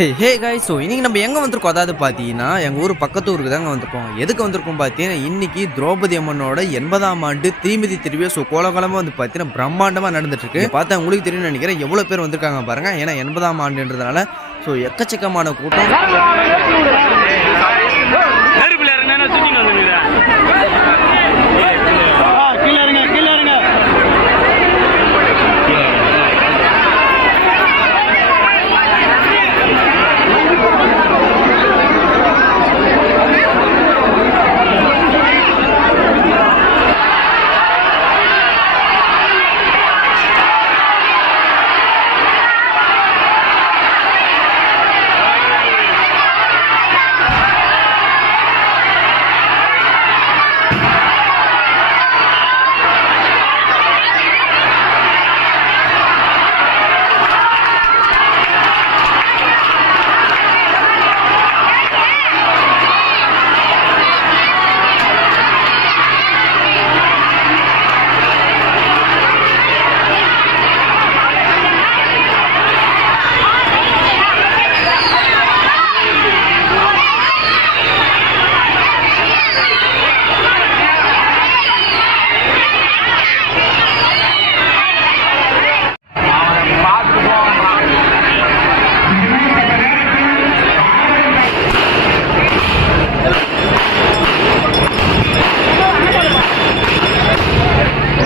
ஹே ஹே காய் ஸோ இன்றைக்கி நம்ம எங்கே வந்திருக்கோம்? அதாவது பார்த்தீங்கன்னா எங்கள் ஊர் பக்கத்து ஊருக்கு தாங்க வந்திருக்கோம். எதுக்கு வந்திருக்கோம் பார்த்தீங்கன்னா இன்றைக்கி திரௌபதி அம்மனோட எண்பதாம் ஆண்டு தீமிதி திருவியோ ஸோ கோலகாலமாக வந்து பார்த்தீங்கன்னா பிரம்மாண்டமாக நடந்துட்டுருக்கு. பார்த்தா உங்களுக்கு தெரியும்னு நினைக்கிறேன். எவ்வளோ பேர் வந்திருக்காங்க பாருங்கள் ஏன்னா எண்பதாம் ஆண்டுன்றதுனால ஸோ எக்கச்சக்கமான கூட்டம்.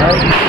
out.